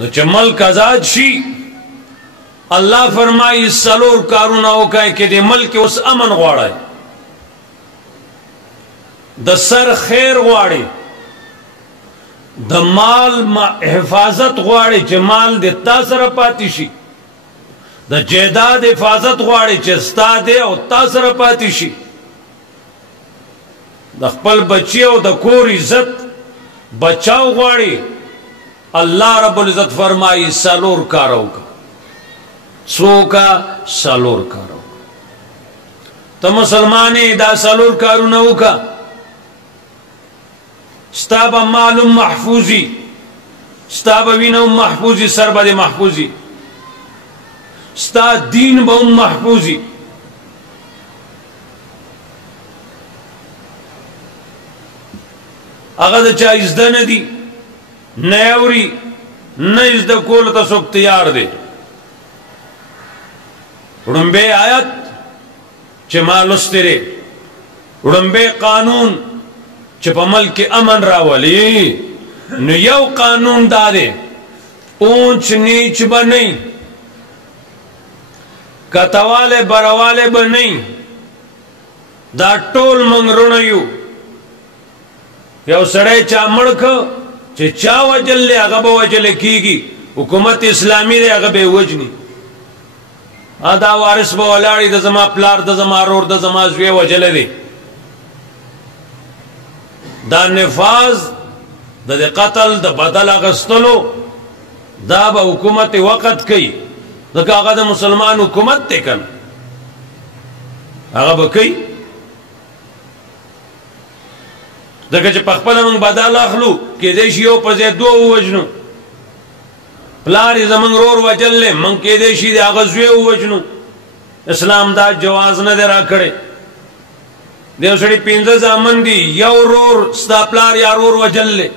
نو چې ملک آزاد شي الله فرمایي څلور کارونه وکړئ کې د ملک اوس امن غواړئ د سر خیر غواړي د مال حفاظت غواړي چې مال د تا سره پاتې شي د جیداد حفاظت غواړي چې ستا دی او تا سره پاتې شي د خپل بچی او د کور عزت بچاو غواړي الله رب العزت فرمایي څلور کار وکړه څو کا څلور کار وکړه ته مسلمانې دا څلور کارونه وکړه ستا به معلوم محفوظي ستا به وینه محفوظي سر به محفوظي ستا دین به محفوظي هغه د چا زده نه دي نه اوري نه زده کول ته څوک تیار دی وړومبی آیت چې ما لوستی دی وړومبی قانون چې په ملک امن راولي نو یو قانون دا دی اونچ نیچ به نه کتواله برواله به نه دا ټول موږ رونه یو یو سړی چا مړ کړ چې چا وجل هغه به وجل کیږي حکومت اسلامي دی هغه به وجني دا وارث به ولاړی د زما پلار د زما رور د زما زوی وجل دی دا نفاذ د قتل د بدل اغستلو دا به حکومت وقت کوي ځکه هغه د مسلمان حکومت دی کنه هغه به کوي ځکه چې په خپله موږ بدل اخلو کېدی شي یو په ځای دوه ووجنو پلار یې زموږ رور وجللی موږ کېدی شي د هغه زوی ووجنو اسلام دا جواز نه دی راکړی د یو سړي 15 زامن دي یو رور ستا پلار یا رور وجللی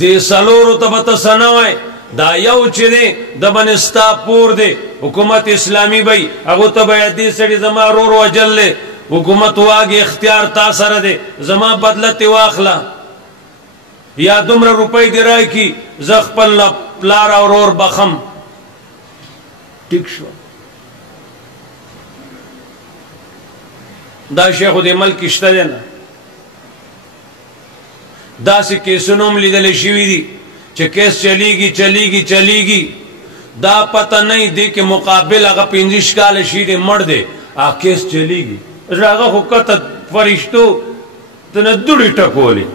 دې څلورو ته به ته څه نه وایې دا یو چې دی د بن ستا پور دی حکومت اسلامي بی هغو ته به یې دې سړي زما رور وجللی حکومت واګي اختیار تا سره دی زما بدله تې واخله یا دومره روپۍ دې راکړي زه خپل پلار او رور بخم ټیک شو دا شی خو دې ملک شته دی نه داسې کیسونه هم لیدلی شوي دي چې کیس چلیږي دا پته نه دی کې مقابل هغه 15 کاله شي دی مړ دی هغه کیس چلیږي هغه خو کته فرشتو ته نه دوړې ټکولې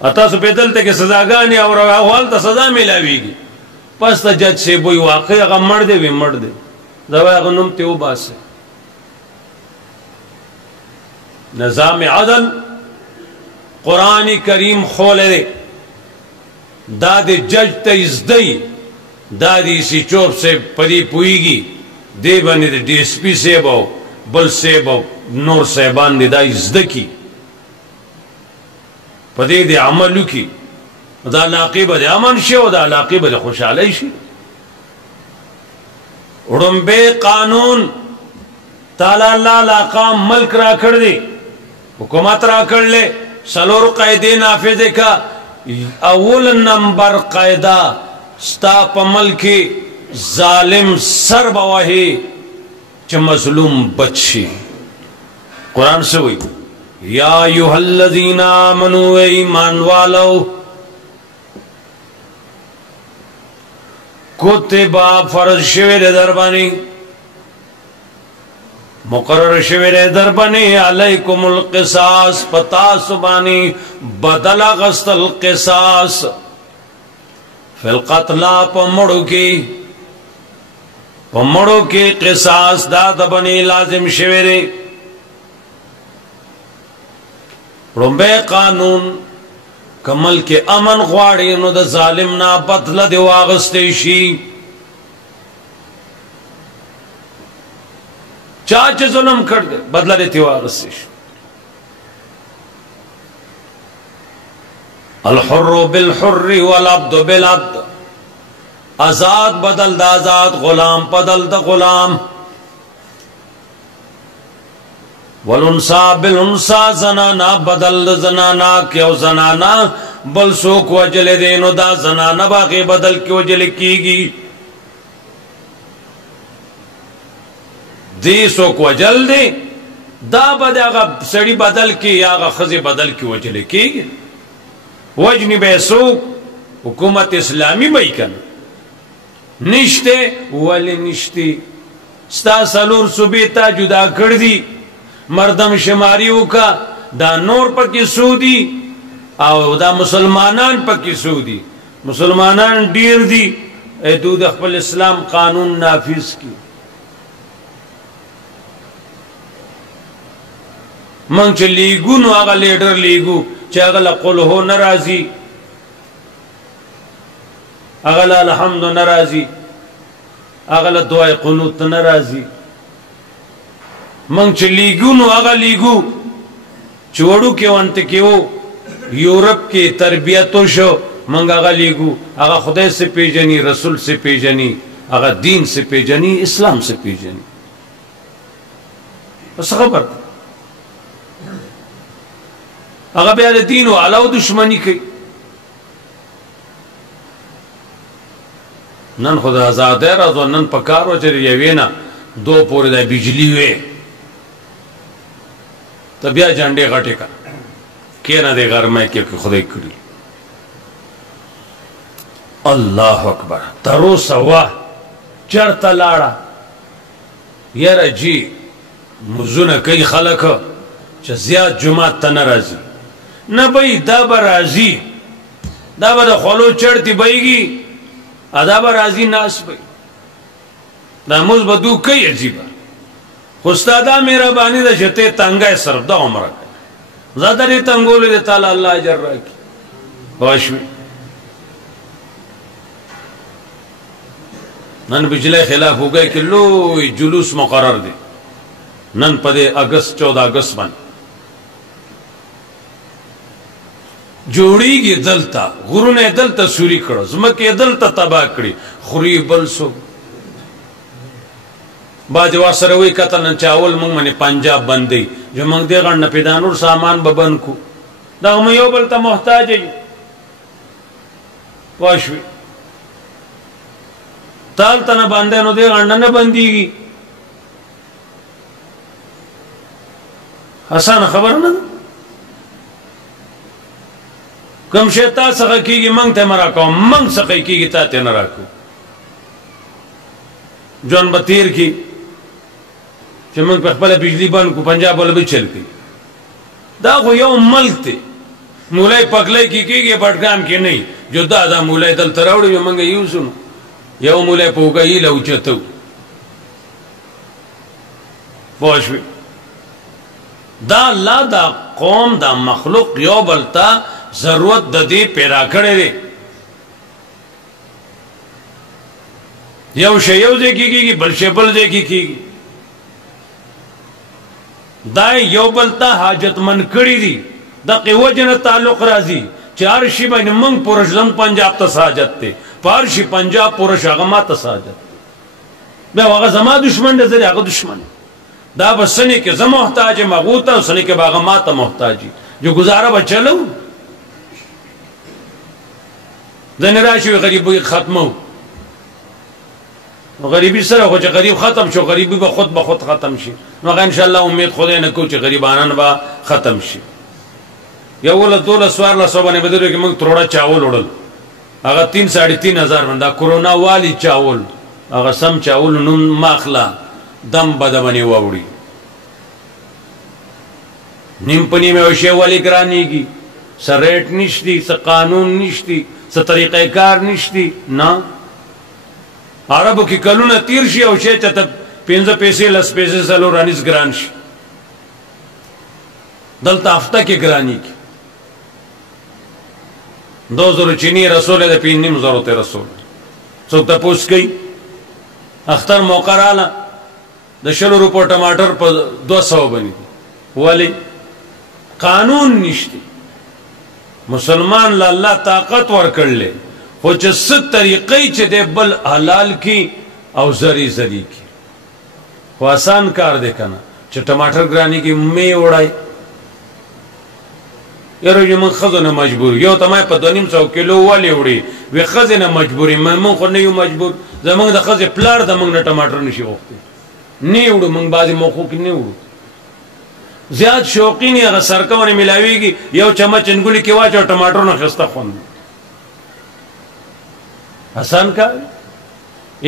تاسو په دلته کې سزاګانې او هلته سزا میلاویږي پس ته جج صاحب وایي واقع هغه مړ دی وی مړ دی دا وایي هغه نوم ترې وباسئ نظام عدل قرآن کریم خوله دی دا د جج ته زده دا د سی چوب صاحب پدې پوهېږي دی باندې د ډي ایس پي صاحب او بل صاحب او نور صاحبان دی دا زده کي په دې د عمل وکړي دا علاقې به د امن شي او دا علاقې به د خوشحالۍ شي وړومبی قانون تعالی الله علاقه ملک را کړ دی حکومت را کړلی څلور قاعدې نافظې کا اول نمبر قاعده ستا په ملک ظالم سر به وهي چې مظلوم بچ شي قرآن څه وایي یا ایها الذین آمنوا ایمان والو کتبا فرض شوی دی در باندې مقرر شوی دی در باندې علیکم القصاص پتاسو باندې بدل اخیستل قصاص فی القتلا په مړو کې قصاص دا د باندې لازم شوی دی وړومبی قانون کمل کې امن غواړي نو د ظالم نه بدله دې واغستی شي چا چې ظلم کړ دی بدله دې ترې واغستی شي الحر بالحر والعبد بالعبد آزاد بدل د آزاد غلام بدل د غلام والانسا بالانسا زنانا بدل زنانا کیو زنانا بل سوک وجل دینو دا زنانا باقی بدل کی وجل کی گی دی سوک وجل دی دا بدا آغا سڑی بدل کی یا آغا خزی بدل کی وجل کی گی وجنی بے سوک حکومت اسلامی بئی کن نشتے ولی نشتی ستا سلور صوبیتا جدا کردی مردم شماریو کا دا نور پکی سودی او دا مسلمانان پکی سودی مسلمانان دیر دی اے دو دا خپل اسلام قانون نافذ کی منگ چه لیگو نو آغا لیڈر لیگو چه آغا لقلہو نرازی آغا الحمد نرازی آغا لدعای قنوت نرازی منگ چه لیگو نو آغا لیگو چه وڑو کے وانت کے وہ یورپ کے تربیتو شو منگ آغا لیگو آغا خدای سے پیجنی رسول سے پیجنی آغا دین سے پیجنی اسلام سے پیجنی بس خبر آغا بیال دین و علاو دشمنی کی نن خدا آزادے رازو نن پکارو چر یوینا دو پوری دا بجلی وے تو بیا جنڈے غٹے کا کینا دے غر میں کیونکہ خدای کری اللہ اکبر ترو سوا چرتا لاڑا یرا جی مزون کئی خلق چا زیاد جماعت تا نرازی نبی دا با رازی دا با دا خلو چرتی بئی گی دا با رازی ناس بئی دا موز با دو کئی عجیبا خستادا میرا بانی دا جتے تنگای صرف دا عمرہ کئی زیادہ ری تنگولی دے تعالی اللہ جر رہا کی باشوی نن بجلے خلاف ہو گئے کہ لوی جلوس مقرر دے نن پدے اگست 14 اگست بن جوڑی گی دلتا غرون دلتا سوری کرو زمک دلتا تباہ کری خوری بل سو باج واسر ہوئی کتن چاول منگ منی پنجاب بندی جو منگ دے غن پیدانور سامان ببن کو دا ہم یو بلتا محتاج ہے پاشوی تالتا نہ باندے نو دے غن نہ بندی گی حسان خبر نہ کم شیطا سخا کی گی منگ تے مرا کو منگ سخی کی گی تا تے نہ راکو جون بطیر کی چه منگ پہ پہلے بجلی بند کو پنجاب والا بھی چل گئی دا خو یو ملک تے مولائی پکلائی کی گی پٹکام کی نہیں جو دا مولائی دل تراؤڑی جو منگا یو سنو یو مولائی پوکا ہی لوچتو پوشوی دا اللہ دا قوم دا مخلوق یو بلتا ضرورت دا دی پیدا کرے دے یو شیو دے کی گی بل شیبل دے کی گی دائی یو بلتا حاجت من کری دی دا قیوہ جن تعلق رازی چارشی بین منگ پورش لنگ پنجاب تا ساجت تے پارشی پنجاب پورش اغما تا ساجت بے واقع زما دشمن دے زری آگا دشمن دا بس سنی کے زم محتاج مغوطا و سنی کے باغما تا محتاجی جو گزارا با چلو دن راشوی غریبی ختمو غریبی سر ہو چا غریب ختم شو غریبی با خود ختم شی نو انشاءاللہ امید خودے نکو چا غریبانان با ختم شی یا اولا دولا سوار لسوبانے بدرو کہ منگ تروڑا چاول اڑل اگا 3,500 بندہ کرونا والی چاول اگا سم چاول نون ماخلا دم بدمانی واوڑی نیم پنی میں وشے والی گرانی گی سا ریٹ نشتی سا قانون نشتی سا طریقہ کار نشتی نا عربو کی کلون تیر شی او شی چاہتا 15 پیسے 10 پیسے سالو رانیس گران شی دلتا ہفتہ کی گرانی کی 2,000 چینی رسول ہے 3,500 تے رسول سوکتا پوچھ گئی اختر موقع رالا 10 روپو ٹماٹر پر 200 بنی دی والی قانون نشتی مسلمان لاللہ طاقت ور کر لے خو چه ست طریقی چه دے بل حلال کی او زری کی خو آسان کار دے کنا چې ټماټر ګرانی کې مې وړای یاره یو من خزنه مجبور یو تمه په 2.5 کیلو والی وړي وی خزنه مجبورې من خو نه یو مجبور زمونږ د خزه پلار د موږ نه ټماټر نشي وخته نه وړو موږ بعضی موخو کې نه وړو زیات شوقین هغه سرکونه ملاویږي یو چمچ انګولي کې واچو ټماټر نه خسته خوند حسن کا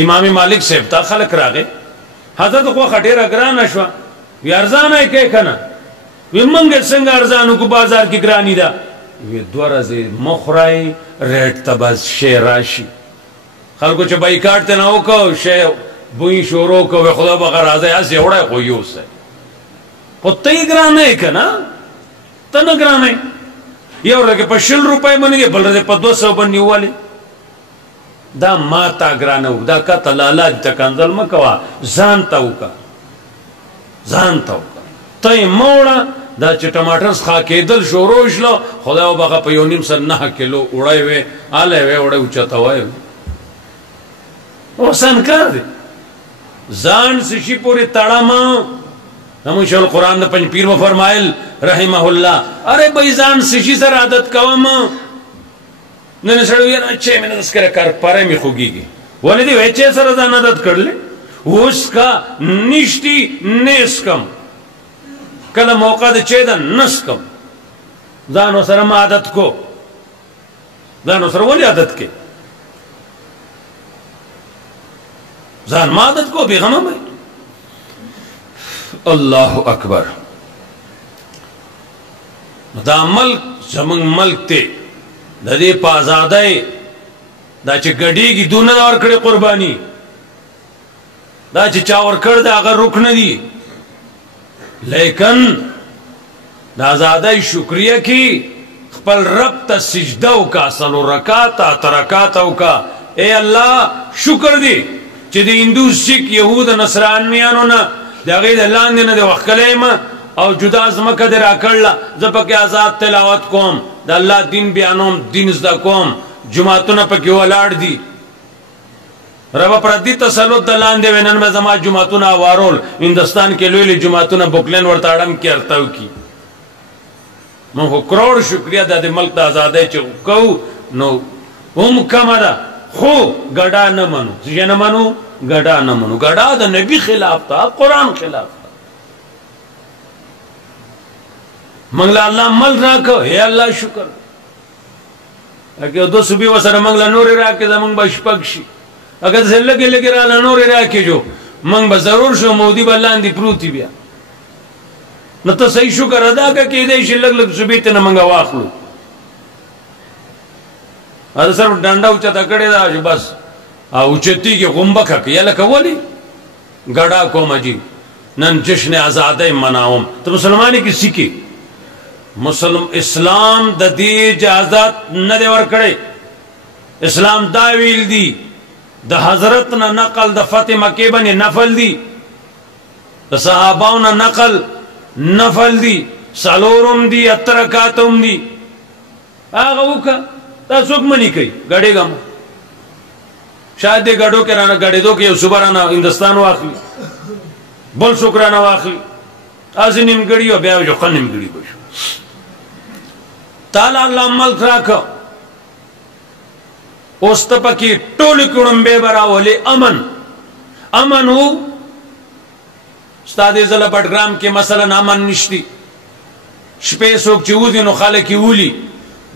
امام مالک صاحب تا خلق راغې حضرت خو خټیره ګران شو وی ارزانه کې کنه وی منګ څنګه ارزانو کو بازار کې ګرانی دا وی دورازه مخړای ریټ تبس شی راشي خلکو چې بایکاټ ته نه وکاو شی بوې شروع کو خدا بغیر راځي اس یوړای خو یو سه پته ګرانه کنه تنه ګرانه یو رګه په 100 روپۍ باندې بل رګه په 200 باندې والی دا ما تا ګرانه دا کته لالاج تکنزل مکوا ځان تا وکا ته موړه دا چې ټماټر ښه کېدل شروع شلو خدای وبغه په 1.5 کیلو وړای وې اله وې وړای اوچته وای اوسن کار دي ځان سشي پوری تړما نمو شل قرآن دا پنج پیر و فرمائل رحمه اللہ ارے بھائی ځان سشي سره عادت کوم نن سره یې اچھے مینه دس کرے کار پاره می خوګيږي ولې دی وچې سره ځان عادت کړل اوس کا نشتی نیس کم کله موقع د چې دا نس کم ځان سره ما عادت کو ځان سره ولې عادت کې ځان ما عادت کو بیغمه مې اللہ اکبر دا ملک زمنگ ملک تے دا دے پا آزادائی دا چه گڑی کی دون دا ورکڑی قربانی دا چه چاور کرد اگر رکن دی لیکن دا آزادائی شکریہ کی خپل رب تا سجدو کا سلو رکاتا ترکاتو کا اے اللہ شکر دی چه دی ہندوس سکھ یہود نصرانیانو نا دا غید لاندې نه د وخکلیم او جدا زمکه در اکړه زپکه آزاد تلاوت کوم د الله دین بیانوم دین زدا کوم جمعتونه پکې ولاړ دي رب پر دې تسلط د لاندې ونن به زما جمعتونه وارول هندستان کې لوی لوی جمعتونه بوکلین ورته اړم کې ارتاو کی مو کروڑ شکریہ د ملک د آزادۍ چې کو نو هم کمره خو ګډا نه منو چې نه منو گڑا نہ منو گڑا دا نبی خلاف تھا قرآن خلاف تھا منگلا اللہ مل راکو اے اللہ شکر اگر دو صبی وسر منگلا نوری راکی دا منگ با شپکشی اگر سے لگے رالا نوری راکی جو منگ با ضرور شو مودی با لاندی پروتی بیا نتا صحیح شکر ادا کا کہ دیشی لگ صبی تینا منگا واخلو ادھا سر ڈانڈا اچھا تا کڑے دا جو بس اوچتی کی غنبکا کیا لکا ولی گڑا کو مجی نن جشن آزادی مناوم تو مسلمانی کی سیکھی اسلام دا دی اجازت ندے ورکڑے اسلام داویل دی دا حضرت نا نقل دا فتح مکی بنی نفل دی دا صحاباؤنا نقل نفل دی سالورم دی اترکاتم دی آغا اوکا تا سوک منی کئی گڑے گا شاید دے گڑھو کے رانا گڑھے دو کہ یو صبح رانا ہندوستان واخلی بل سکرانا واخلی آزی نیم گڑی و بیاو جو خن نیم گڑی بشو تالا اللہ ملک راکا اوستپا کی ٹولی کڑم بے برا ولی امن ہو استاد ازالہ پٹگرام کے مثلا امن نشتی شپے سوک چیوزی نو خالقی اولی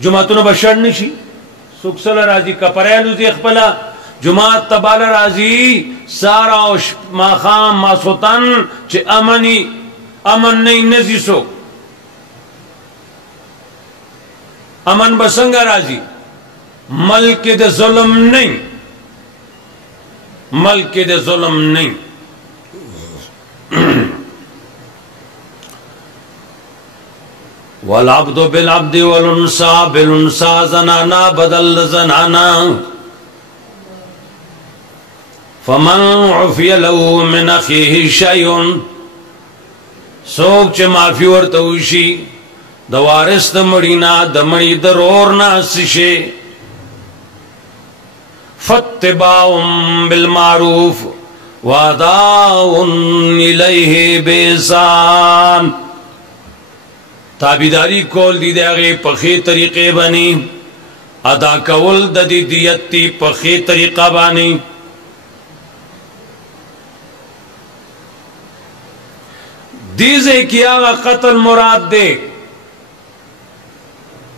جماعتونو بشڑ نشی سوک صلی رازی کپریلو زی اخپلا جماعت تبال رازی سارا ما خام ما سوطن چه امن نئی نزی سو امن بسنگا رازی ملک دے ظلم نہیں ملک دے ظلم نہیں والعبد بالعبد والانسا بالانسا زنانا بدل زنانا فمن عفی له من اخیه شیئن سوک چه معافی ورتوشی دوارس دمڑینا دمڑی درورنا سشے فاتباعم بالمعروف واداؤن الیہ بیسان تابیداری کول دی داغی پخی طریقے بانی ادا کول دا دی دیتی پخی طریقہ بانی دیزے کیا گا قتل مراد دے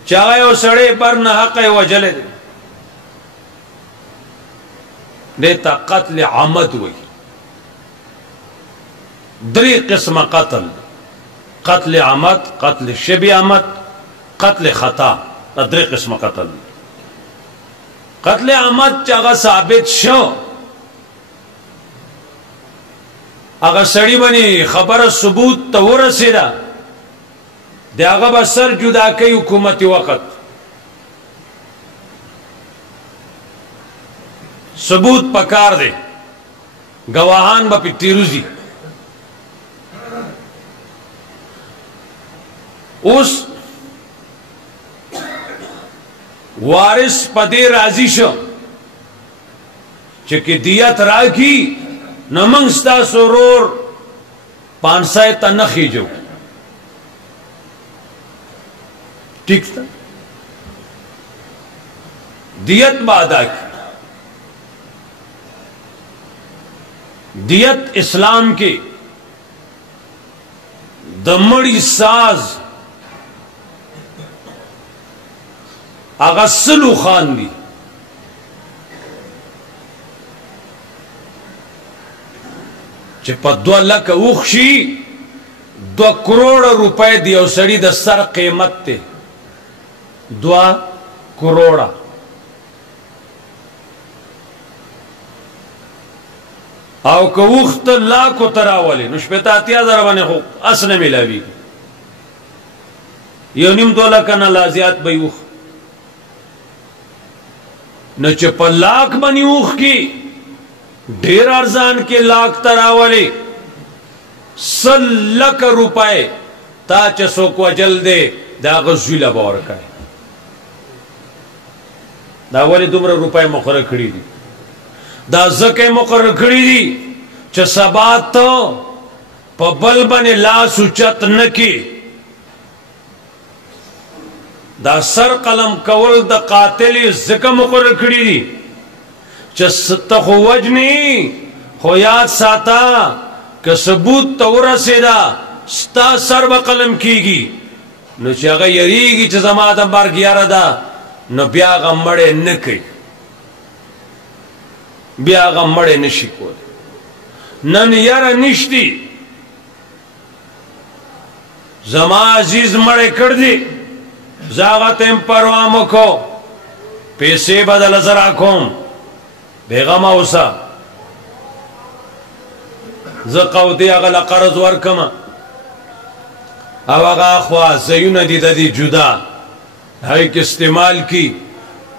چاہے وہ سڑے پر نہ حق وجلے دے دیتا قتل عمد ہوئی دری قسم قتل قتل عمد قتل شبہ عمد قتل خطا دری قسم قتل قتل عمد چاہا ثابت شو اگر سڑی بنی خبر ثبوت تو رسیدہ دے آغا با سر جدا کئی حکومتی وقت ثبوت پکار دے گواہان با پی تیروزی اس وارث پدے راضی شو چکہ دیت راکی نمنگستا سرور پانسائے تا نخی جو ٹھیک تھا دیت بادا کی دیت اسلام کے دمڑی ساز اغسلو خان دی چپا 2 لکھ اوخشی 2 کروڑ روپے دی او سڑی دا سر قیمت تے 2 کروڑا او که اوخت لاکو تراولی نو شپیتا 80,000 بانے خوک اسنے ملاوی یو نیم 2 لکھنا لازیات بای اوخ نو چپا لاکھ بانی اوخ کی ڈھیر ارزان کے لاکھ تراولی 100 لکھ روپے تا چسو کو جل دے دا غزوی لباورکای دا ولی دومره روپے مقرر کړی دي دا زکه مقرر کړی دي چې سبات په بل باندې لاس اوچت نکي دا سر قلم کول د قاتل زکه مقرر کړی دي چې ستخو وجنی خو یاد ساتا که ثبوت تو رسیدا ستا سر با قلم کیگی نو چې هغه یریږي چې زما د مرګ یاره ده نو بیا هغه مړی نه کوي بیا هغه مړی نشي کولی نن یاره نشتی زما عزیز مړی کړ دی زه هغه ته یم پروا مه کو پیسې به دله زه راکوم بیغمه اوسه زه قودی هغه له قرض ورکمه او هغه خوا زیونه دي د دې جدا هغې کې استعمال کی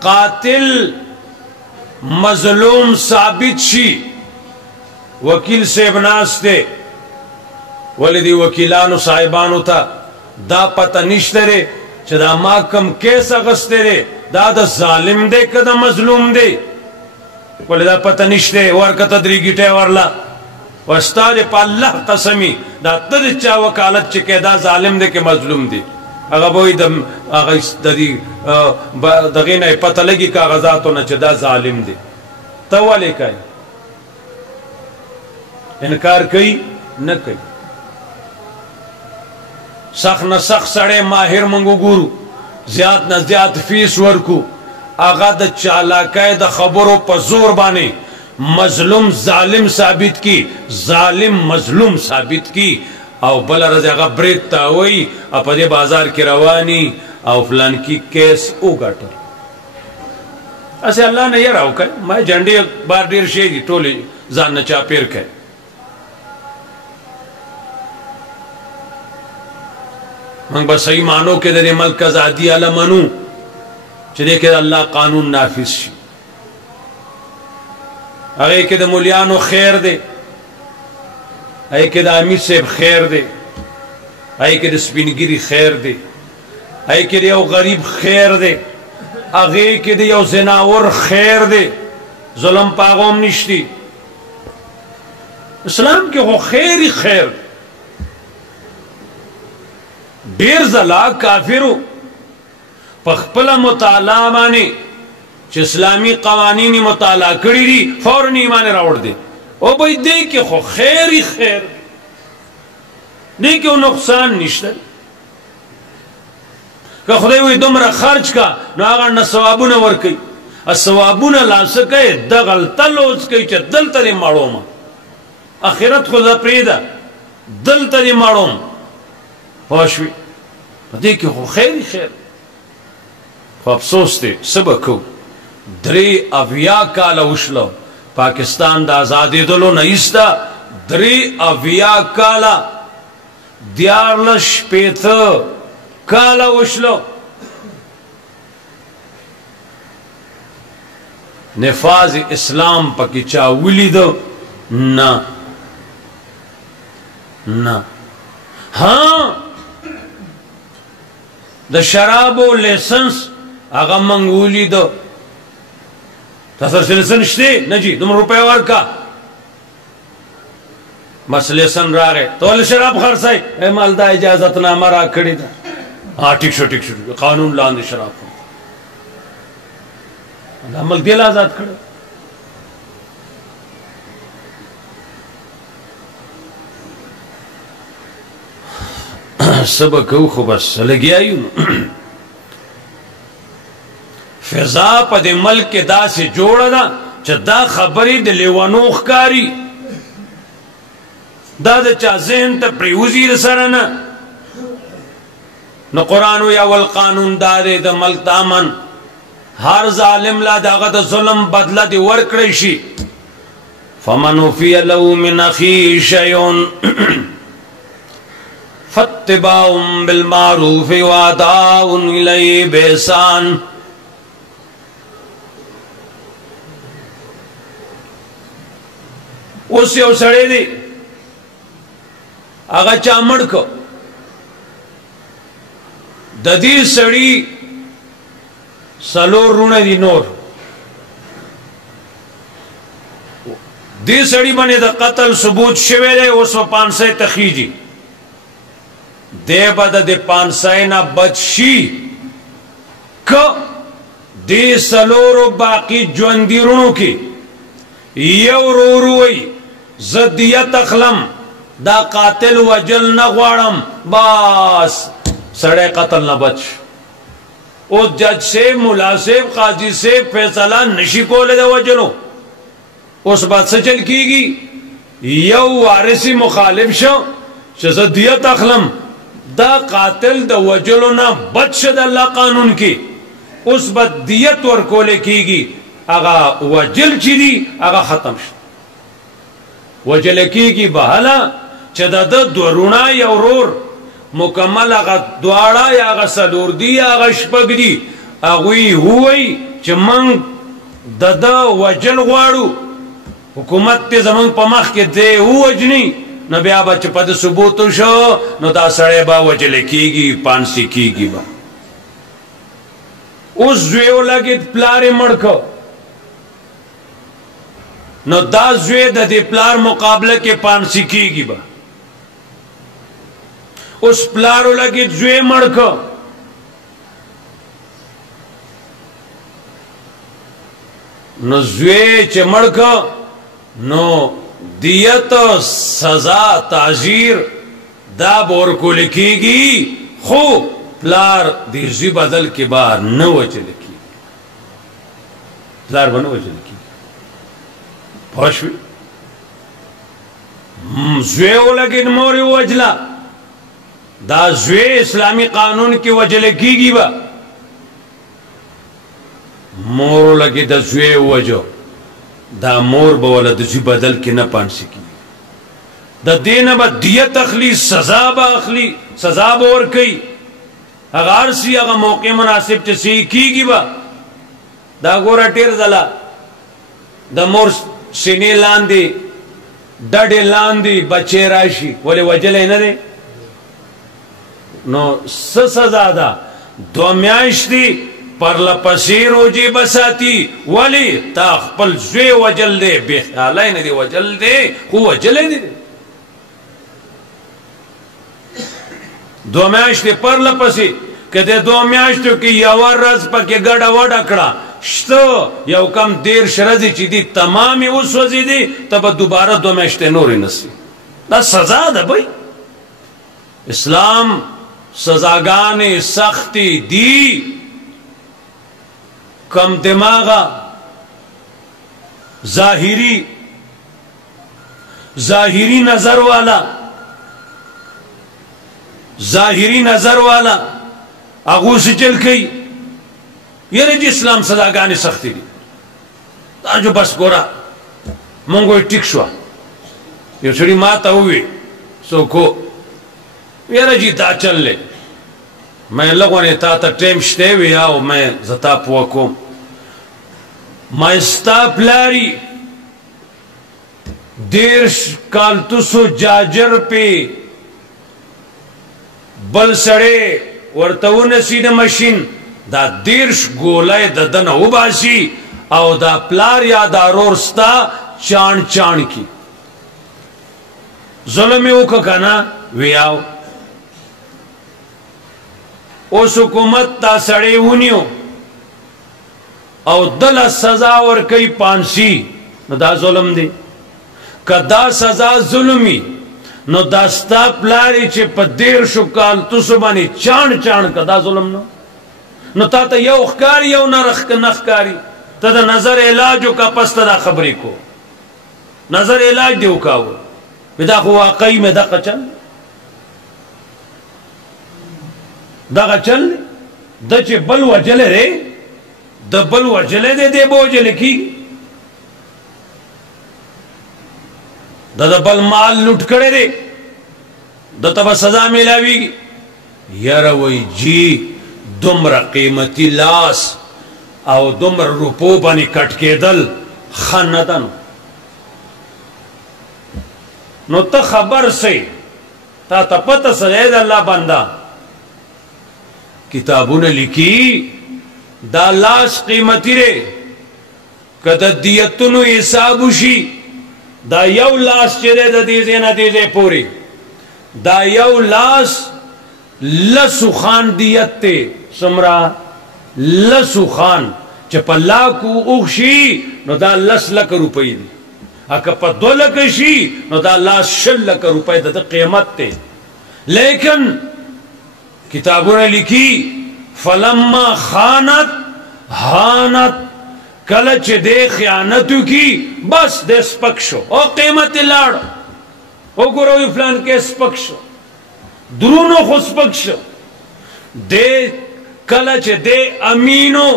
قاتل مظلوم ثابت شي وکیل صاحب ناست دی ولې دې وکیلانو صاحبانو ته دا پته نشته دی چې دا ما کم کیس اغستی دی دا د ظالم دی که د مظلوم دی ولې دا پته نشته ورکه ته 3 ګیټۍ ورله وستا دې په الله قسمی دا ته د چا وکالت چې کې دا ظالم دی که مظلوم دی هغه به وایي هغه د دغې نه یې پته لګي کاغذاتو نه چې دا ظالم دی ته ولې کوې انکار کوي نه کوي سخت نه سخت سړی ماهر موږ وګورو زیات نه زیات فیس ورکو هغه د چالاکۍ د خبرو په زور باندې مظلوم ظالم ثابت کی ظالم مظلوم ثابت کی او بل رضی هغه برید ته وایي او په دې بازار کې رواني او فلان کی کیس وګټل اسې الله نه یې راوکړی ما جنډې بار ډېر شی دي ټولې ځان نه چاپېر کړی موږ به صحیح معنو کې د دې ملک ازادي اله منو چې دې کې د الله قانون نافذ شي هغې کې د مولیانو خیر دی هغې کې د امیر صاحب خیر دی هغې کې د سپینګیري خیر دی هغې کې د یو غریب خیر دی هغې کې د یو زناور خیر دی ظلم په هغه هم نشتی اسلام کې خو خیر خیر ډیر زلا کافرو په خپل مطالعه باندې چې اسلامي قوانین مطالعه کړی دي فورن ایمان راوړ دي او به دې کې خو خیر خیر دې کې نقصان نشته که خدای وي دومره خرج کا نو هغه نه ثوابونه ورکي الثوابونه لاسکه د غلطلوز کوي چې دلته یې ماړوم اخرت خو دا پریدا دلته یې ماړوم پښوی دې کې خو خیر خیر خو افسوس دی سبکو 3 کاله وشلو پاکستان د آزادی دلو نه ایستا 3 کاله 14 کاله وشلو نفاذ اسلام پکې چا ولیدو نه نه ها د شرابو لیسنس هغه منګولی دو تاسو لیسنس شته نه جی دومره روپیا ورکا بس لیسن راغی ټول شراب خرڅای مال دا اجازت نامه را کړی دا ها ټیک شو قانون لاندې شراب دا ملک دی آزاد کړو سبکو خو بس لګیایو فضا په دې ملک کې داسې جوړه ده چې دا خبرې د لیوانو ښکاري دا د چا ذهن ته پریوزي سره نه نو قرآن وی اول قانون دا دی د ملک د امن هر ظالم لا دغه د ظلم بدله دی ورکړی شي فمن عفي له من اخيه شيء فاتباع بالمعروف واداء الیه باحسان اوس یو سړی دی هغه چا مړ کو د دې سړی سلور رونه دي نور دې سړی باندې د قتل ثبوت شوی دی اوس په 500 تخیجی دی به د 500 نه بچ شي که دې سلورو باقي ژوندي رونو کې یو وروي زه دیت اخلم دا قاتل وجل نه غواړم بس سړی قتل نه بچ او جج سے ملاسب قاضی سے فیصلہ نشی کولے دا وجلو اس بات سے چل کی گی یو وارثی مخالف شو چیزا دیت اخلم دا قاتل دا وجلو نا بچ شد اللہ قانون کی اس بات دیت ور کولے کی گی اگا وجل چی دی اگا ختم شد وجل کی گی بحالا چیزا دا دورونا یا ورور مکمل آغا دوارا یا آغا سلور دی یا آغا شپگ دی آغوی ہوئی چه منگ دا وجل غوارو حکومت تی زمان پا مخ که دے ہو وجنی نو بیا با چه پا دا ثبوتو شو نو دا سڑے با وجل کی گی پانسی کی گی با اس زویو لگی پلار مڑکو نو دا زوی دا دی پلار مقابلہ کے پانسی کی گی با اس پلارو لگی زوی مڑکو نو زوی چه مڑکو نو دیت سزا تعزیر دا بورکو لکی گی خو پلار دی زوی بدل کے بار نو وجه لکی پلار با نو وجه لکی پوشوی زویو لگی نموری وجلا دا زوی اسلامی قانون کی وجل کی گی با مورو لگی دا زوی وجو دا مور بولا دا زوی بدل کی نا پانسی کی دا دین با دیت اخلی سزا با اخلی سزا با اور کئی اگر سی اگر موقع مناسب چسی کی گی با دا گورا تیر دلا دا مور سینی لاندی ڈاڑی لاندی بچے راشی ولی وجل ہے نا دے نو سزا دا 2 میاشتی پرلپسی روجی بساتی ولی تا خپل زوی وجل دے بے خیالی ندی وجل دے خو وجل دی دو میاشتی پرلپسی که دے دو میاشتو کی یو رز پا که گڑا وڑا کڑا شتو یو کم دیر شرزی چی دی تمامی اس وزی دی تب دوبارہ دو میاشتی نوری نسی دا سزا دا بھئی اسلام سزاگانی سختی دی کم دماغا ظاہری نظر والا اگو سے چل گئی یہ جی اسلام سزاگانی سختی دی دا جو بس گورا منگو ٹک شوا یہ چھڑی ماتا ہوئی سو کو یہ جی دا چل لے میں لگو نے تا ٹیم شتے ہوئی آو میں زتا پوکوم ما استا پلاری دیرش کالتوسو جاجر پی بل سڑے ورطو نسید مشین دا دیرش گولای دا دن ہو باسی او دا پلار یا دا رورستا چان چان کی ظلمی اوکا کنا وی آو اس حکومت تا سڑے ہونیو او دل سزا ور کئی پانسی نو دا ظلم دی که دا سزا ظلمی نو داستا پلاری چه پا دیر شو کال تو سبانی چان چان که دا ظلم نو تا تا یو اخکاری یو نخکاری تا دا نظر علاجو کا پس تا دا خبری کو نظر علاج دیو کاو دا خو واقعی میں دا قچل دا قچل دا چه بل وجل رے دا بل وجل دے بوجل کی دا بل مال لٹ کرے دے دا تبا سزا ملاوی گی یاروی جی دمر قیمتی لاس او دمر روپو بانی کٹ کے دل خاندانو نو تا خبر سے تا پتہ سرید اللہ بندہ کتابوں نے لکھی دا لاس قیمتی رے کدا دیتنو حسابو شی دا یو لاس چرے دا دیزے نا دیزے پوری دا یو لاس لسو خان دیت تے سمرا لسو خان چپا لاکو اخشی نو دا لس لک روپئی دی اکا پا دو لکشی نو دا لاس شل لک روپئی دا قیمت تے لیکن کتابوں نے لکھی فلما خانت حانت کلچ دے خیانتو کی بس دے سپکشو او قیمت لاڑ او گروی فلان کے سپکشو درونو خو سپکشو دے کلچ دے امینو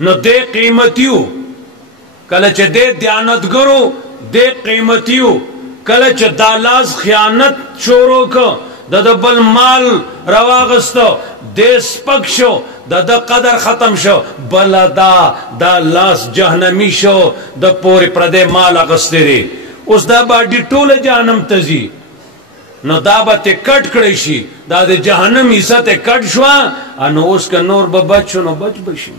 نو دے قیمتیو کلچ دے دیانتگرو دے قیمتیو کلچ دالاز خیانت شورو کا دا بل مال رواغستو دے سپکشو دا قدر ختم شو بلا دا لاس جہنمی شو دا پوری پردے مال اغستے دے اس دا با ڈی ٹول جہنم تزی نو دا با تے کٹ کڑیشی دا دے جہنم حصہ تے کٹ شوا انو اس کا نور با بچو نو بچ بشی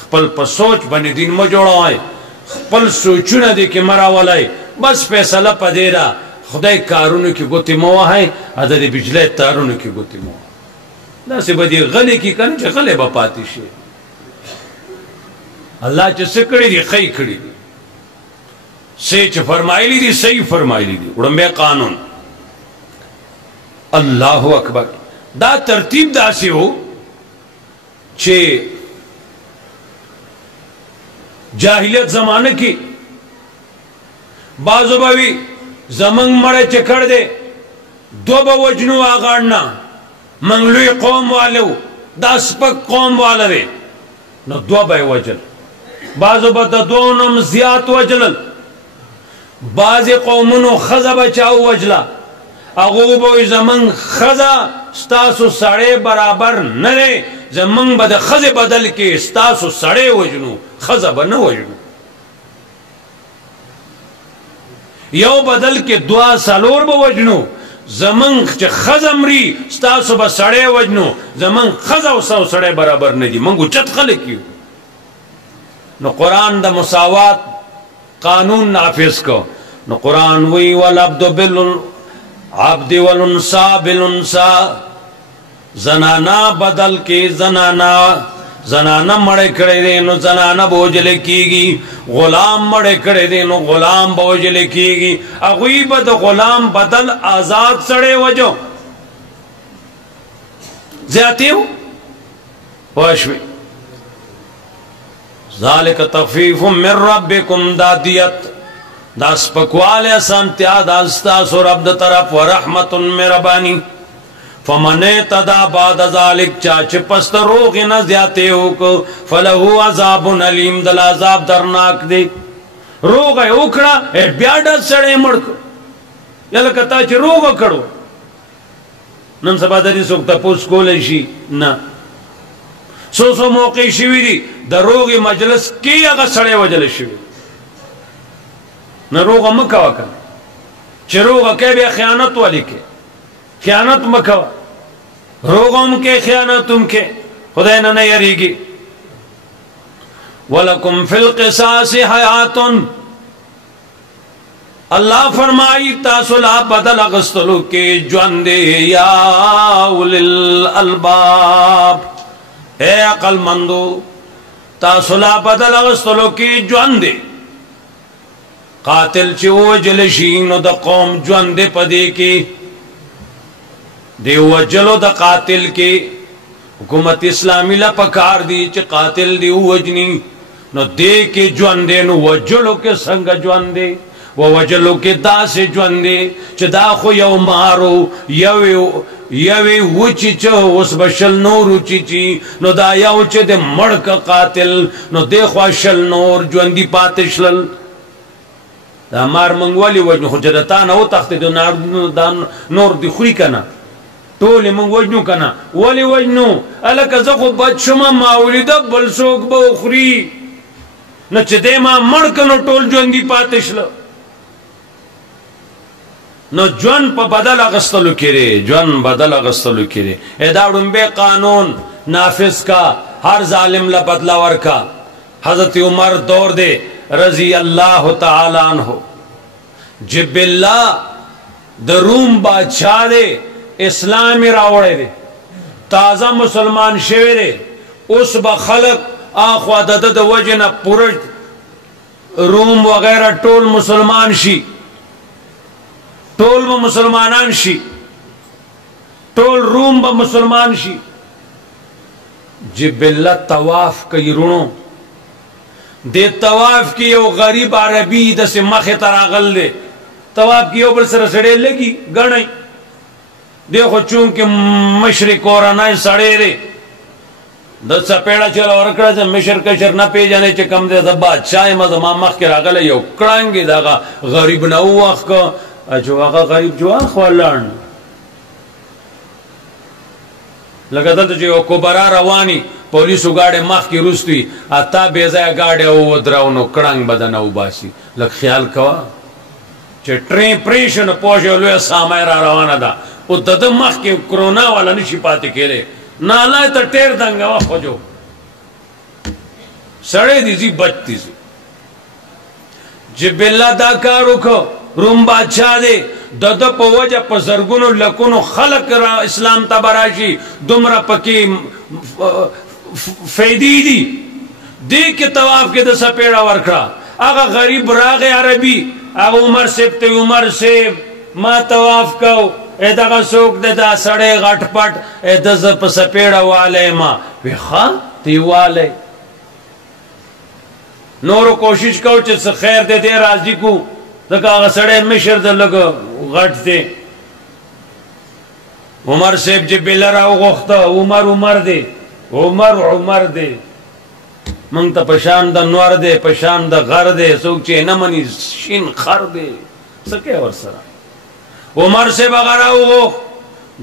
خپل پا سوچ بنی دین ما جوڑا آئے خپل سوچو نا دے کہ مرا والائی بس فیصلہ پا دے را خدای کارونو کی گوتی موا ہے ادھا دی بجلے تارونو کی گوتی موا دا سی با دی غلی کی کنی چه غلی با پاتی شی اللہ چه سکڑی دی خی کڑی دی سی چه فرمائلی دی سی فرمائلی دی اڑنبے قانون اللہ اکبر دا ترتیب دا سی ہو چه جاہلیت زمانہ کی بازو باوی زمنگ مڑے چکڑ دے دو با وجنو آگاڑنا منگلوی قوم والو دا سپک قوم والا دے نو دو با وجل بازو با دا دونم زیاد وجلل باز قومنو خزا بچاو وجلا اگو باوی زمنگ خزا ستاسو سڑے برابر نرے زمنگ با دا خز بدل کے ستاسو سڑے وجنو خزا با نو وجنو یو بدل کے دعا سالور با وجنو زمن چې خزمري ستاسو به سړی وجنو زمن خزه او سړی برابر نه دي موږ چت خلک یو نو قرآن د مساوات قانون نافذ کو نو قرآن وی والعبد بالعبد والانسا بالانسا زنانا بدل کے زنانا مڑے کھڑے دے نو زنانا بوجلے کی گی غلام مڑے کھڑے دے نو غلام بوجلے کی گی اغوی بد غلام بدل آزاد سڑے وجو زیادتی ہو پوشوی ذالک تخفیف من ربکم دادیت دا سپکوال سانتیا داستاس و رب دا طرف و رحمت مربانی فمن اعتدى بعد ذلك چاچ پست روغ نہ زیاتے ہو کو فلہو عذاب علیم دل عذاب درناک دے روغ ہے اکڑا اے بیاڈا سڑے مڑکو یل کتا چ روغ کڑو نن سبا دری سوکتا پوس کولے شی نا سو موقع شوی دی دا روغ مجلس کی اگا سڑے وجل شوی نہ روغ مکوا کن چ روغ کے بے خیانت والی کے خیانت مکوا روغم کے خیانتم کے خدا نہ یریگی وَلَكُمْ فِي الْقِصَاصِ حَيَاتٌ اللہ فرمائی تاسلا بدل اغسطلو کے جواندے یا اولی الالباب اے عقل مندو تاسلا بدل اغسطلو کے جواندے قاتل چو جلشین دا قوم جواندے پدے کی دے وجلو دا قاتل کے حکومت اسلامی لپکار دی چی قاتل دی وجنی نو دے کے جواندے نو وجلو کے سنگ جواندے وجلو کے دا سے جواندے چی دا خو یو مارو یوی وچی چو اس بشل نورو چی نو دا یو چی دے مڑک قاتل نو دے خوا شل نور جواندی پاتشلل دا مار منگوالی وجنو خجدتانا او تخت دا نور دی خوری کنا ټول موږ وجنو کنه ولی وجنو الکه زه خو بد شوم ما ولیده بل څوک به وخوري نه چې دی ما مړ کنو ټول ژوندي پاتې شله نو ژوند په بدل اغستلو کې دی ژوند بدل اغستلو کې دی دا ډومبه قانون نافذ کا ہر ظالم له بدلا ورکا حضرت عمر دور دے رضی اللہ تعالی عنہ جب اللہ د روم بادشاہ دے اسلامی راوڑے دے تازہ مسلمان شوے دے اس با خلق آخوا دد وجن پورج روم وغیرہ ٹول مسلمان شی ٹول با مسلمانان شی ٹول روم با مسلمان شی جب اللہ طواف کئی رونو دے طواف کی یو غریب عربی دا سے مخ تراغل دے طواف کی یو بل سر سڑے لگی گڑھائی دیکھو چونکہ مشرق اورانائی سڑے رے دا سپیڑا چلا ورکڑا جا مشرق کشر نہ پی جانے چے کم دے دا بادشاہ مزا مخ کی راغل یو کڑانگی دا غریب نو وقت کا اچھو آقا غریب جو آخ والان لگا دا جو کبرا روانی پولیسو گاڑے مخ کی رستوی اتا بیزای گاڑے او دراؤنو کڑانگ بدن او باسی لگ خیال کوا چے ٹرین پریشن پوشے لویا سامائی را روانا دا او دد مخ کی کرونا والا نشی پاتے کھیلے نالائی تا ٹیر دنگا وقت خوجو سڑے دیزی بچتی سی جب اللہ دا کارو کو روم بادشاہ دے دد پا وجہ پا زرگونو لکنو خلق را اسلام تبراشی دمرا پکی فیدی دی دیکھ کے طواف کے دا سپیڑا ورکڑا آگا غریب راغ عربی آگا عمر سیب تے عمر سیب ما طواف کاؤ اے دا سوک دے دا سڑے غٹ پٹ اے دا زب سپیڑا والے ما وی خواہ تی والے نورو کوشش کاؤ چیز خیر دے دے راضی کو دکا آگا سڑے مشر دے لگا غٹ دے عمر سیب جب لراؤ غختا عمر دے عمر دے منگ تا پشان دا نور دے پشان دا غر دے سوک چے نمانی شین خر دے سکے اور سرا عمر سے بغراؤ غخ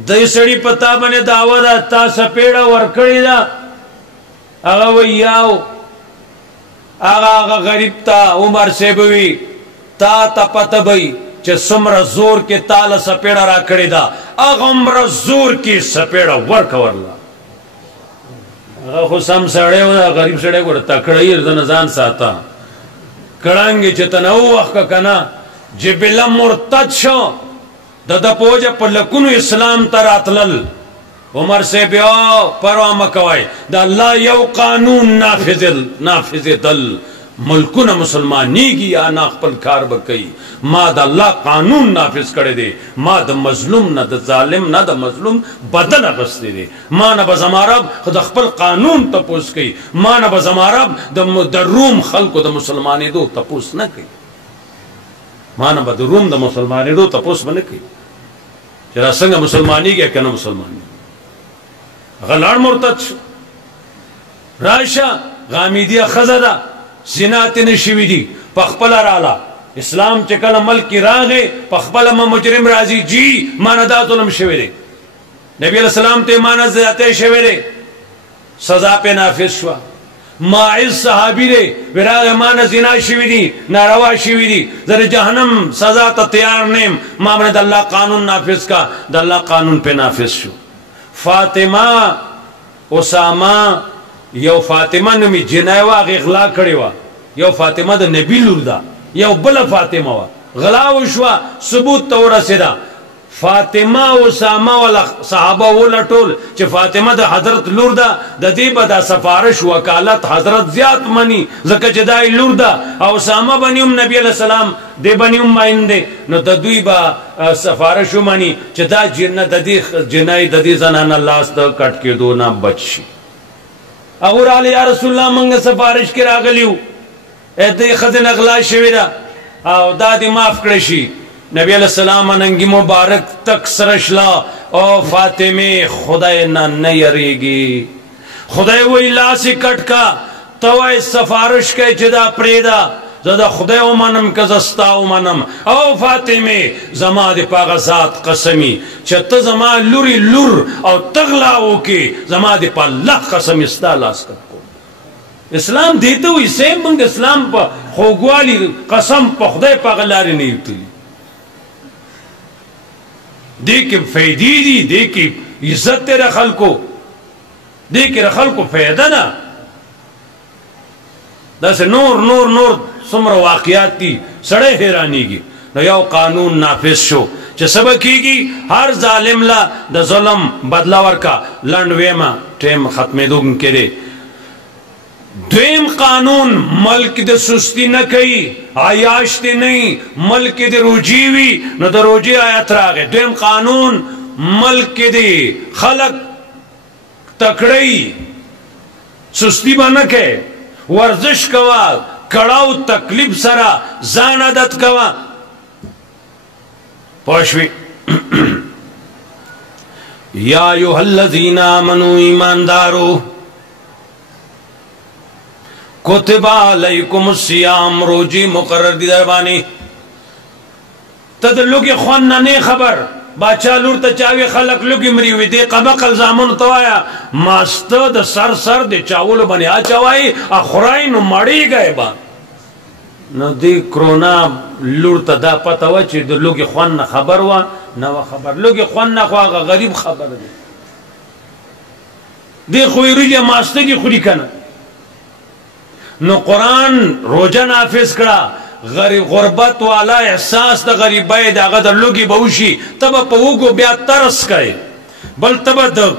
دے سڑی پتا بنے دعوی دا تا سپیڑا ورکڑی دا آگا ویاؤ آگا غریب تا عمر سے بوی تا پتا بھئی چې څومره زور کې تاله سپېړه را کړې ده هغومره زور کې سپېړه ورکورله هغه خو سم سړی و غریب سړی ګوره تکړه یې د نه ځان ساته کړنګ چې ته نه ووخت که نه جبله مرتد شو د ده په وجه په لکونو اسلام ته راتلل عمر صاحب پروا مه کوئ د الله یو قانون نافظېدل ملکونه مسلمانېږي یا نه خپل کار به کوي ما د الله قانون نافظ کړی دی ما د مظلوم نه د ظالم نه د مظلوم بدل اخیستی دی ما نه به زما رب د خپل قانون تپوس کوي ما نه به زما رب د روم خلکو د مسلمانېدو تپوس نه کوي ما نه به د روم د مسلمانېدو تپوس به نه کوي چې را څنګه مسلمانېږي که نه مسلمانېږي هغه لاړ مرتد شو راشه غامیدیه ښځه ده زنا ترې شوي دي په خپله راله اسلام چې کله ملک کې راغی په خپله مجرم راځي جی ما نه دا ظلم شوی دی نبی علیہ السلام ته ما نه زیاتی شوی دی سزا پې نافظ شوه ماعز صحابي دی وی راغی ما نه زنا شوي دي ناروا شوي دي زه د جهنم سزا ته تیار نه یم ما باندې د الله قانون نافظ کا د الله قانون پې نافظ شو فاطمه اسامه یو فاطمه نومي جنای وه هغې غلا کړې وه یو فاطمه د نبي لور ده یو بله فاطمه وه غلا وشوه ثبوت ته ورسېده فاطمه اسامه والا صحابه ولټول چې فاطمه د حضرت لور ده د دې به دا سفارش وکالت حضرت زیات مني ځکه چې دا لور ده او اسامه به هم نبي علیه السلام دې به هم ماینده نو د دوی به سفارش ومني چې دا جنه د دې جنۍ د دې زنانه لاس د کټ کېدو نه بچ شي هغه راغله یا رسول الله موږ سفارش کې راغلی یو دې ښځې نه غلا شوې ده او دا دې معاف کړی شي نبی علیہ السلام اننگی مبارک تک سرشلا او فاطمه خدای نه یریږي خدای وی لاس کټ کا توای سفارش کوي چې دا پریدا زه د خدای ومنم که زه ستا ومنم او فاطمه زما د پاغه ذات قسمی چې ته زما لوري لور او تغلا وکې زما د په الله قسم ستا لاس کټ کو اسلام دیته وي سیم موږ اسلام په خوږوالي قسم په خدای پاغه لارې نه یوتلی دې کې فیدی دي دې کې عزت تیرا خلکو دې کې خلکو فایده نه داسې نور نور نور څومره واقعات دي سړی حیرانېږي نو یو قانون نافذ شو چې څه به کېږي هر ظالم له د ظلم بدله ورکه لنډ ویمه ټیم ختمېدونکی دی دویم قانون ملک د سستی نه کوي عیاش دی نه ملک د روجي وي نو د روجي آیت راغی دویم قانون ملک دی خلق تکړی سستی به نه کوي ورزش کوه کړاو تکلیف سره ځان عادت کوه پوه شوې یا ایها الذین آمنوا ایماندارو کتب علیکم الصیام روجی مقرر دی در بانی تا در لوگی خوان نه خبر باچا لور تا چاوی خلق لوگی مریوی دی قبقل زامن توایا ماستا دا سر سر دی چاولو بانی آچاوائی اخرائی نو مڑی گئے با نو دی کرونا لور تا دا پتا وا چی در لوگی خوان نه خبر وا نو خبر لوگی خوان نه خواغا غریب خبر دی خوی روی ماستا دی خوری کنه نو قرآن روجه نافذ کړه غربت والا احساس د غریبۍ د هغه د لوږې به وشي ته به په وږو بیا ترس کوې بل ته به د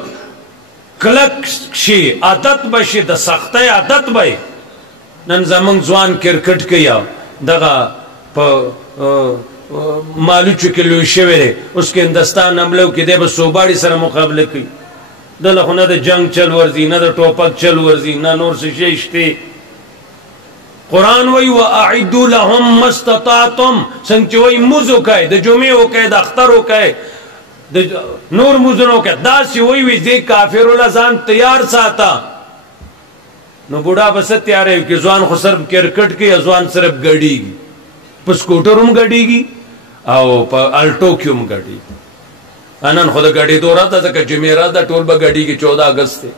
کلک شي عادت به شي د سختۍ عادت به نن زمونږ ځوان کرکټ کوي دغه په مالوچو کې لوی شوی دی اوس کې هندستان حمله وکړي دی به سوباړي سره مقابله کوي دله خو نه د جنګ چل ورځي نه د ټوپک چل ورځي نه نور څه شی شته قرآن وی وَأَعِدُّ لَهُمْ مَسْتَطَعْتُمْ سنگ وی موزو کئی د جمعه ہو کئی د اختر ہو کئی نور موزن ہو کئی دا سی وی دی کافر لزان تیار ساتا نو بوڑا بس تیار ہے کہ زوان خو صرف کرکٹ کی زوان صرف گڑی گی پا سکوٹر ہم گڑی گی او پا الٹو کیوں گڑی گی انان خود گڑی دو رہا تھا کہ جمعه رہا تھا ٹول با گڑی گی 14 اگست تے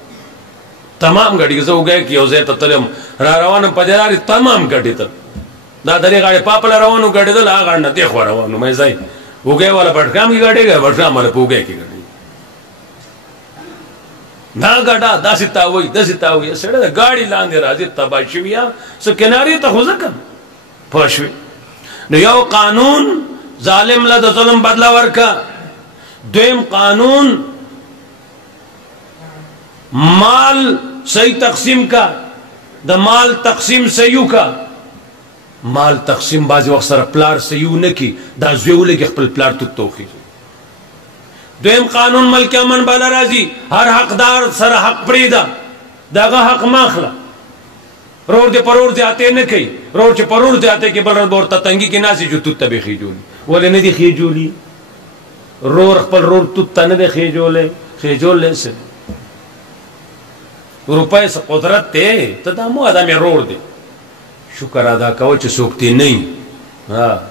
تمام گاڑی زه وګای کی یو ځای ته تلم را روانم په دې لارې تمام ګاډي ته دا درې غاړې پاپله روانو ګډېدل هغه غاړه نه دې خوا روانو مې ځای اوږې والا بټګرام کې ګډېږي بټګرام والا په اوږې کې ګډېږي دا ګډه داسې تاوي داسې تاوي سړی د ګاډي لاندې راځي تباه شوي یا څه کنارې ته خو ځکه پوه شوې نو یو قانون ظالم له د ظلم بدله ورکه دویم قانون مال صحیح تقسیم کا د مال تقسیم صحیح کا مال تقسیم بعضی وخت سره پلار صحیح نه کی دا زوی ولګي خپل پلار ته توخی دویم قانون ملک امن بالا راځي هر حقدار سره حق پریدا داغه حق ماخله رور دې پرور ذاته نه کوي رور چې پرور ذاته کې بل ورته تنګي کې ناسي جو توت به خېجول ولې نه دي خېجولي رور خپل رور توت نه دي خېجولې خېجول لسه روپے سے قدرت تے ته دا مو ادم رور دي شکر ادا کوو چې سوکتی نه ها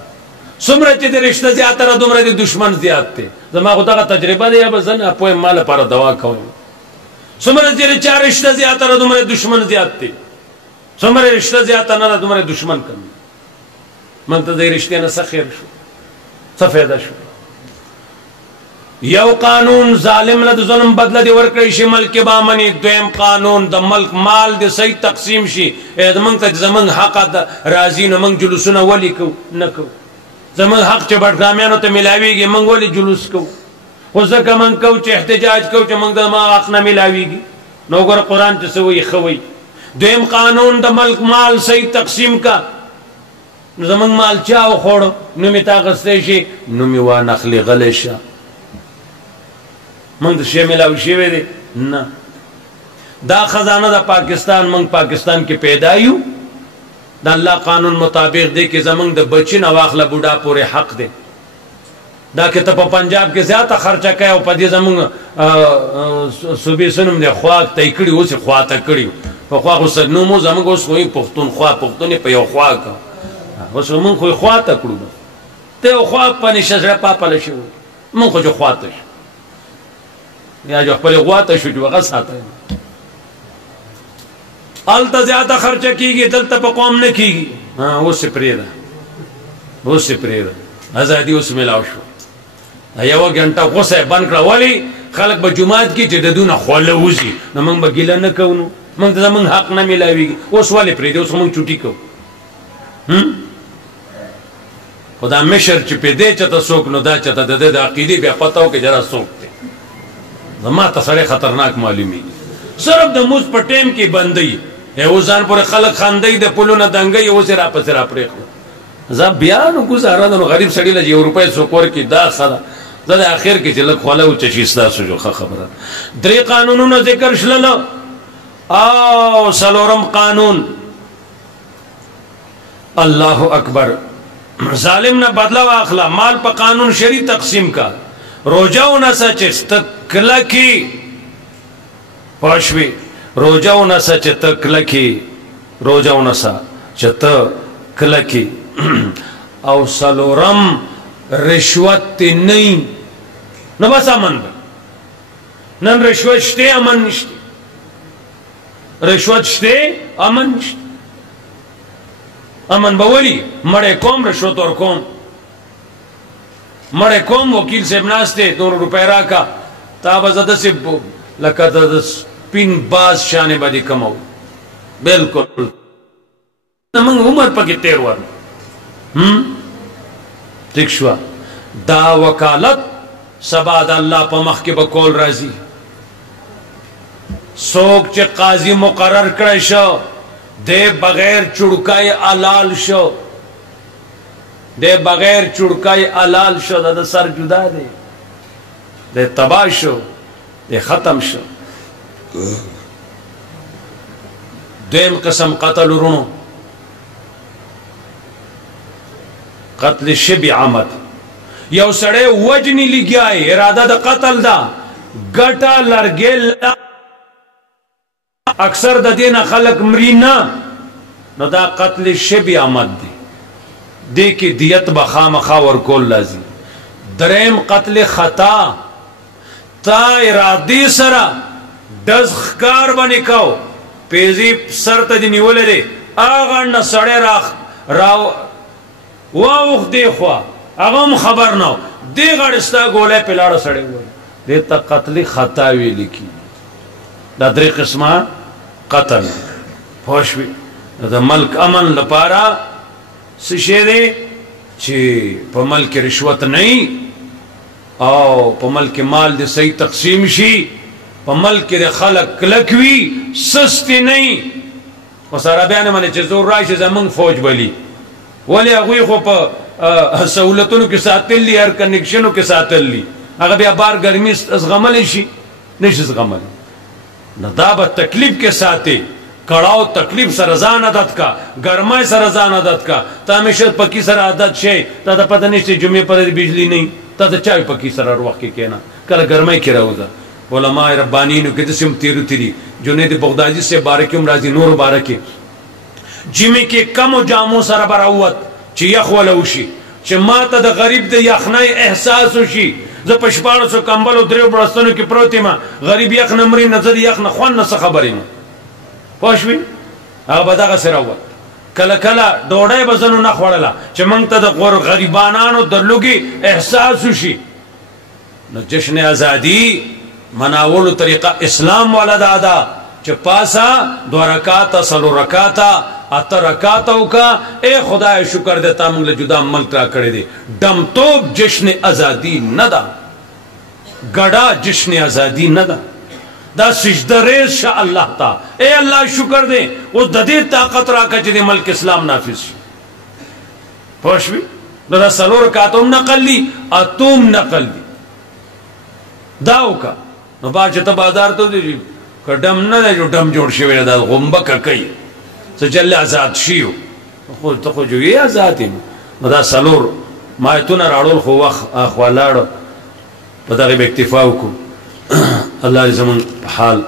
څومره چې د رشتہ زیات را دومره د دشمن زیات ته زما خدغه تجربه دی به زنه په مال پر دوا کوم څومره چې چار رشتہ زیات را دومره دشمن زیات ته څومره رشتہ زیات نه دومره دشمن کم من ته د رشتہ نه څه خیر شو څه فائدہ شو یو قانون ظالم له ظلم بدله دی ورکړی شي ملک با منی دویم قانون د ملک مال د صحیح تقسیم شي زمونږ ته زمونږ حق راځي نو موږ جلوسونه ولي کو نه کو زمونږ حق چې بټګرامیانو ته ملاویږي موږ ولي جلوس کو خو ځکه موږ کو چې احتجاج کو چې موږ د ما حق نه ملاویږي نو ګور قرآن چې سوی خوي دویم قانون د ملک مال صحیح تقسیم کا زمونږ مال چا وخوړو نو می تا غسته شي نو می وا نخلی غلی شه منگ دا شیع ملاوی شیوے دے نا دا خزانہ دا پاکستان منگ پاکستان کے پیدایو دا اللہ قانون مطابق دے کہ زمانگ دا بچی نواخلا بوڑا پورے حق دے دا کہ تا پا پنجاب کے زیادہ خرچہ کیا و پا دی زمانگ صوبی سنم دے خواک تا اکڑی ہو سی خواہ تا کڑی پا خواہ خو سرنومو زمانگ اس خوئی پختون خواہ پختونی پا یو خواہ کا اس من خوئی خواہ تا کڑو تے خواہ پا نشست را پا پلشو من خو جو خواہ تا شو یا جو خپل غواته شو جو غساته الته زیاده خرچه کیږي دلته په قوم نه کیږي ها اوس پریدا ازادي اوس ملاو شو یو غنټه غوسه بند کړه ولی خلک به جمعات کې چې دونه خوله وځي نو موږ به ګیله نه کوو موږ ته موږ حق نه ملاويږي اوس ولی پریدا اوس موږ چټي کوو خدا مشر چې په دې چته څوک نو دا چته د عقیده بیا پتاو کې جرا څوک ما ته سره خطرناک معلومي صرف د موز په ټیم کې بندي یو ځان پر خلک خاندي د پلونه دنګي او سره په سره پرې ز بیان گزاره نو غریب سړی له یو روپۍ څوکور کې دا خره د اخر کې چې لک خوله او چشيستا سو خبره درې قانونونو ذکر شلل او سلورم قانون الله اکبر ظالم نه بدلا واخلا مال په قانون شری تقسیم کا روجاونه سچ تکلکی پښوی روجاونه سچ تکلکی روجاونه سچ تکلکی او سلورم رشوت نه نو بس امن نن رشوت شته امن نشته رشوت شته امن نشته امن بولی مړې کوم رشوت ور کوم مڑے کوم وکیل صاحب ناستے 2 روپے راکا تا بزدہ سے لکا تا پین باز شانے با دی کماؤ بلکل منگ عمر پاکی تیر ور تکشوا دا وکالت سبا دا اللہ پا مخ کے بکول رازی سوک چے قاضی مقرر کرے شو دے بغیر چڑکائے علال شو دے بغیر چڑکائی علال شو دا سر جدا دے تباہ شو دے ختم شو دویم قسم قتل رونو قتل شبی عمد یو سڑے وجنی لگیائی ارادہ دا قتل دا گٹا لرگیل اکثر دا دینا خلق مرینا نو دا قتل شبی عمد دی دی کی دیت بخام خاور کول لازم دریم قتل خطا تا ارادی سرا دز خکار بنی کاؤ پیزی سر تا دی نیولے دے آغا نسڑے راو واوخ دی خوا هغه هم خبر نه دی غړستا ګولې په لاړه سړی وای دې ته قتل خطا ویل کی دا درې قسمه قتل پوښوي د ملک امن لپاره څه شی دی چې په ملک رشوت نه او په ملک مال د صحیح تقسیم شي په ملک د خلق کلکوي سست نه وسره بیان باندې چې زور راشي زمنګ فوج بلی ولی هغه خو په سہولتونو کې ساتلی هر کنیکشنو کې ساتلی هغه بیا بار ګرمي زغمل شي نشي زغمل نه دا به تکلیف کې ساتي کړهو تکلیف سره ځان عادت کا ګرمای سره ځان عادت کا ته همیشه پکی سره عادت شي ته د پته نشته جمعې پر بجلی نه ته د چای پکی سره وروخ کې کینا کله ګرمای کې راوځه علماء ربانیینو کې د سم تیری جنید بغدادي سے بارکم راضی نور بارکه جمعې کې کم جامو سره براوت چې یخ ولوشي چې ماته د غریب د یخنۍ احساس وشي زه په 1400 کمبل او درو برستانو کې پروت یم غریب یخ نمرې نظر یخ نه خوان نه خبرې نه پوښوي هغه به دغه سره وت کله کله ډوډۍ به زنو نه خوړله چې موږ ته د غریبانانو د لوږې احساس وشي نو جشن ازادي مناولو طریقه اسلام والا دادا چې پاسا 2 رکعات 3 رکعات 8 رکعات وکا اے خدای شکر دې تا موږ له جدا ملک را کړی دی دم توپ جشن ازادي نه ده ګډا جشن ازادي نه ده دا سجده ریز شاء الله تا اے الله شکر دے او د دې طاقت راکړه چې د ملک اسلام نافذ شي پوښوي دا 3 رکعات هم نقل لی اتم نقل دی دا وکا نو با چې ته بازار ته دی کډم نه جو ډم جوړ شوی دا غومبه کوي څه چل آزاد شيو خو ته خو جوړی آزاد یم دا 3 مایتونه راړول خو وخت اخوالاړو په دغه اکتفا وکړو الله زمون حال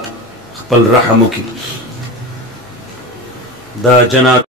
خپل رحم وکي دا جناب